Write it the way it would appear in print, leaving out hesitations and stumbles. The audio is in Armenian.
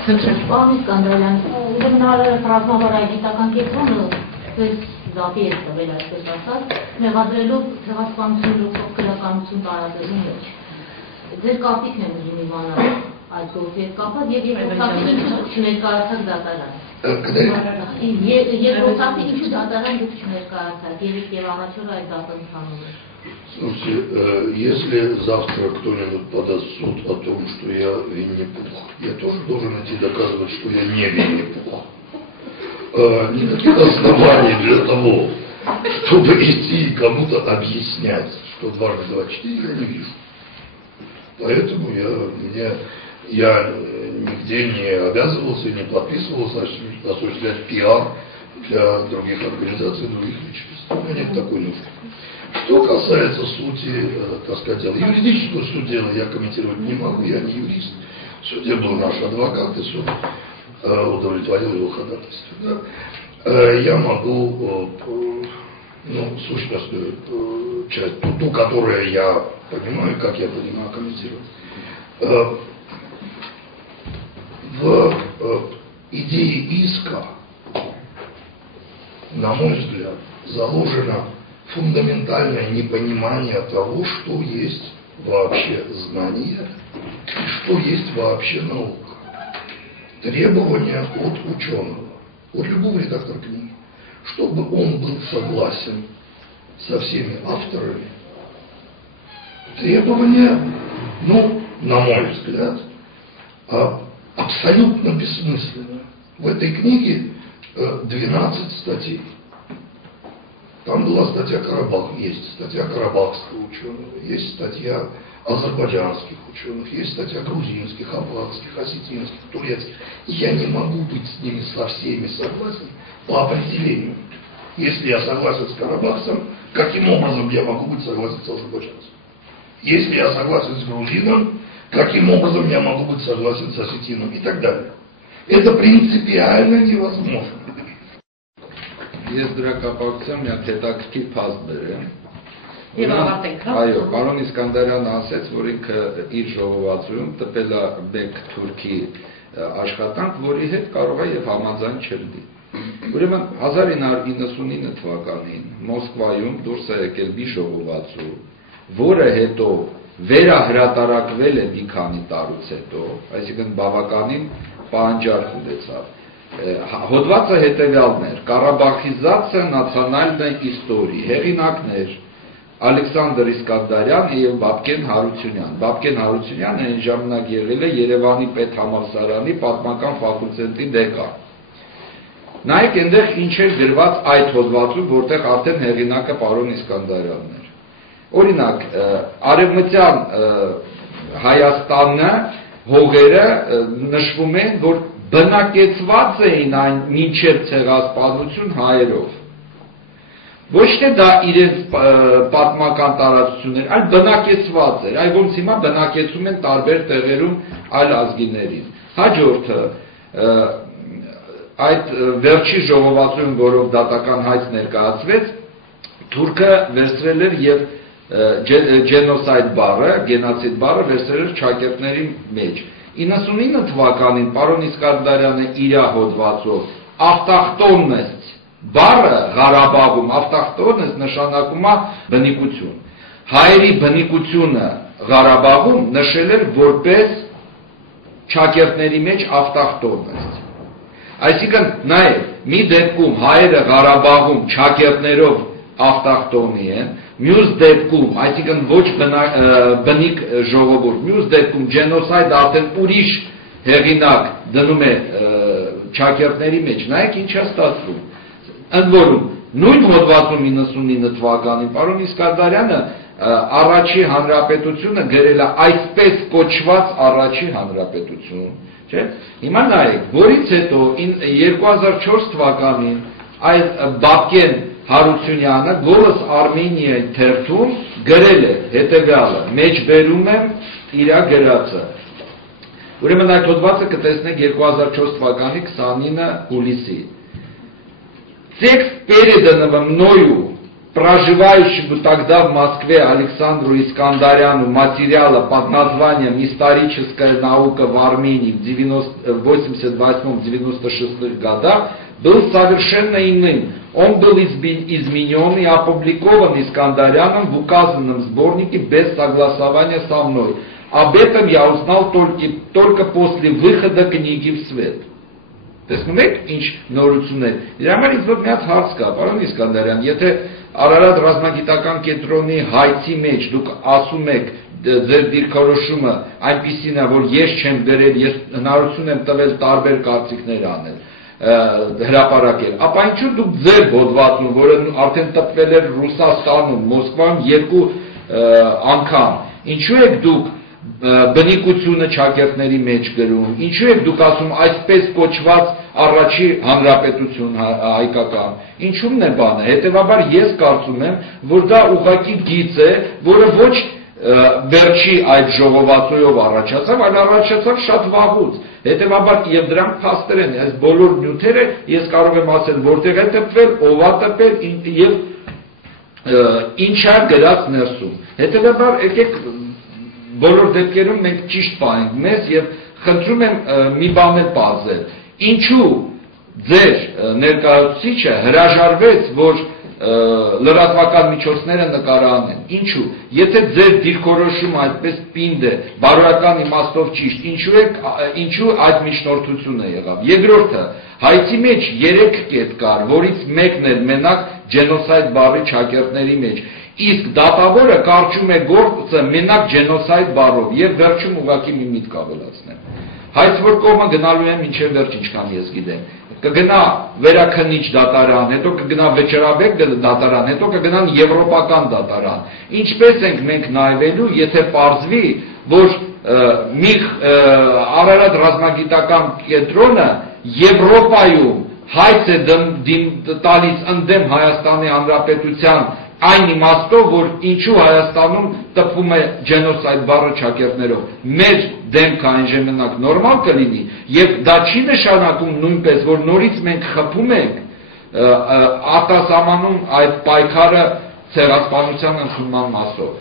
Պարոն Իսկանդարյան, ուրեմն ռազմավարագիտական կենտրոնը դատի է տվել, այսպես ասած, մեղադրելով ցեղասպանություն լուծող քրեականություն տարածելու մեջ։ Ձեր կապիկն եմ ուզում իմանալ այդ գործի հետ կապված եւ երկրորդին ինչու չներկայացաք դատարան։ Երկրորդին ինչու դատարան դուք չներկայացաք, երեք եւ առաջ օրը այդ դատը ընթանում էր։ Слушайте, если завтра кто-нибудь подаст в суд о том, что я Винни-Пух, я тоже должен идти доказывать, что я не Винни-Пух. Никаких оснований для того, чтобы идти и кому-то объяснять, что дважды 24 я не вижу. Поэтому я нигде не обязывался и не подписывался осуществлять пиар для других организаций, других личностей. У меня нет такой нужды. Что касается сути, так сказать, дела, юридическую суть дела я комментировать не могу, я не юрист. В суде был наш адвокат, и суд удовлетворил его ходатайство. Да? Я могу, сущностную часть, ту, которую я понимаю, как я понимаю, комментировать. В идее иска, на мой взгляд, заложено фундаментальное непонимание того, что есть вообще знание и что есть вообще наука. Требования от ученого, от любого редактора книги, чтобы он был согласен со всеми авторами. Требования, на мой взгляд, абсолютно бессмысленные. В этой книге 12 статей. Там была статья Карабах, есть статья карабахского ученого, есть статья азербайджанских ученых, есть статья грузинских, абхазских, осетинских, турецких. Я не могу быть с ними со всеми согласен по определению. Если я согласен с карабахцем, каким образом я могу быть согласен с азербайджанцем? Если я согласен с грузином, каким образом я могу быть согласен с осетином и так далее. Это принципиально невозможно. Ես դրա կապակցությամբ մի հատ հետաքրքիր փաստ բերեմ։ Եվ ավարտենք, հա։ Այո, պարոն Իսկանդարյանը ասաց, որ ինքը իր ժողովածույում տպել է մեկ թուրքի աշխատանք, որի հետ կարող է եւ համաձայն չլինի։ Ուրեմն 1999 թվականին Մոսկվայում դուրս է եկել մի ժողովածու, որը հետո վերահրատարակվել է մի քանի տարուց հետո, այսինքն բավականին պահանջարկ ունեցավ։ Հոդվածը հետևյալն էր. Կարաբախիզացիա նացիոնալնայ իսტორիի, հեղինակներ Ալեքսանդր Իսկանդարյան եւ Բաբկեն Հարությունյան։ Բաբկեն Հարությունյանը այն ժամանակ եղել է Երևանի պետհամալսարանի պատմական ֆակուլտետի դեկան։ Նայեք այնտեղ ինչ էր գրված այդ հոդվածում, որտեղ արդեն հեղինակը պարոն Իսկանդարյանն էր։ Օրինակ, արևմտյան Հայաստանը հողերը նշվում են, որ բնակեցված էին այն մինչև ցեղասպանություն հայերով։ Ոչ թե դա իրենց պատմական տարածություններ, այլ բնակեցված էր, այլ ոնց հիմա բնակեցում են տարբեր տեղերում այլ ազգիներին։ Հաջորդը այդ վերջի ժողովածույում, որով դատական հայց ներկայացվեց, թուրքը վերցրել էր եւ genocide բառը, գենոցիդ բառը վերցրել էր ճակերտների մեջ։ 99 թվականին պարոն Իսկանդարյանը իր հոդվածով ավտախտոննեստ բառը Ղարաբաղում ավտախտոննեստ նշանակում է բնիկություն։ Հայերի բնիկությունը Ղարաբաղում նշել էր որպես ճակերտների մեջ ավտախտոննեստ։ Այսինքն նայեք, մի դեպքում հայերը Ղարաբաղում ճակերտներով ավտախտոնի են, մյուս դեպքում, այսինքն ոչ բնիկ ժողովուրդ, մյուս դեպքում genocide արդեն ուրիշ հեղինակ դնում է ճակերտների մեջ, նայեք ինչ է ստացվում։ Ընդ որում, նույն հոդվածում 99 թվականին պարոն Իսկանդարյանը առաջի հանրապետությունը գրել է այսպես կոչված առաջի հանրապետություն, չէ՞։ Հիմա նայեք, որից հետո 2004 թվականին այդ Բաբկեն Հարությունյանը Գոլոս Արմենիայի թերթում գրել է հետևյալը. մեջբերում եմ իր գրածը։ Ուրեմն այդ հոդվածը կտեսնենք 2004 թվականի 29 հուլիսի։ Текст, переданного мною проживающему тогда в Москве Александру Искандаряну материала под названием «Историческая наука в Армении» в 88-96 годах был совершенно иным. Он был изменен и опубликован Искандаряном в указанном сборнике без согласования со мной. Об этом я узнал только после выхода книги в свет. Տեսնում եք ինչ նորություններ։ Իր համար ինձ որ մի հատ հարց կա, պարոն Իսկանդարյան, եթե Արարատ ռազմագիտական կենտրոնի հայցի մեջ դուք ասում եք ձեր դիրքորոշումը այնպիսին է, որ ես չեմ գրել, ես հնարություն եմ տվել տարբեր կարծիքներ անել, հրապարակել, ապա ինչու դուք ձեր հոդվածում, որը արդեն տպվել էր Ռուսաստանում, Մոսկվայում 2 անգամ, ինչու եք դուք բնիկությունը ճակերտների մեջ գրում, ինչու եք դուք ասում այսպես կոչված առաջի հանրապետություն հայկական, ինչու՞մն է բանը, հետևաբար ես կարծում եմ, որ դա ուղղակի գիծ է, որը ոչ վերջի այդ ժողովածոյով առաջացավ, այլ առաջացավ շատ վաղուց, հետևաբար եւ դրանք փաստեր են, այս բոլոր նյութերը ես կարող եմ ասել, որտեղ է տպվել, ով է տպել եւ ինչա գրած ներսում, հետևաբար եկեք բոլոր դեպքերում մենք ճիշտ պահենք մեզ եւ խնդրում եմ մի բան էլ բացել։ Ինչու ձեր ներկայացուցիչը հրաժարվեց, որ լրատվական միջոցները նկարանեն։ Ինչու։ Եթե ձեր դիրքորոշումը այդպես պինդ է, բարոյական իմաստով ճիշտ, ինչու այդ միջնորդությունը եղավ։ Երկրորդը, հայցի մեջ 3 կետ կար, որից մեկն էր մենակ ջենոսայդ բառի ճակերտների մեջ։ Իսկ դատավորը կարճում է գործը մենակ ջենոսայդ բառով եւ վերջում ուղղակի մի միտք ավելացնեմ։ Հայցվոր կողմը գնալու է մինչև վերջ ինչքան ես գիտեմ։ Կգնա վերաքննիչ դատարան, հետո կգնա Վեչերաբեկ դատարան, հետո կգնան եվրոպական դատարան։ Ինչպես ենք մենք նայվելու, եթե պարզվի, որ մի Արարատ ռազմագիտական կենտրոնը Եվրոպայում հայց է տալիս ընդդեմ Հայաստանի Հանրապետության այն իմաստով, որ ինչու Հայաստանում տպվում է ջենոսայդ բառը ճակերտներով, մեր դեմքը այն ժամանակ նորմալ կլինի, եւ դա չի նշանակում նույնպես, որ նորից մենք խփում ենք արտասահմանում այդ պայքարը ցեղասպանության ընդունման մասով։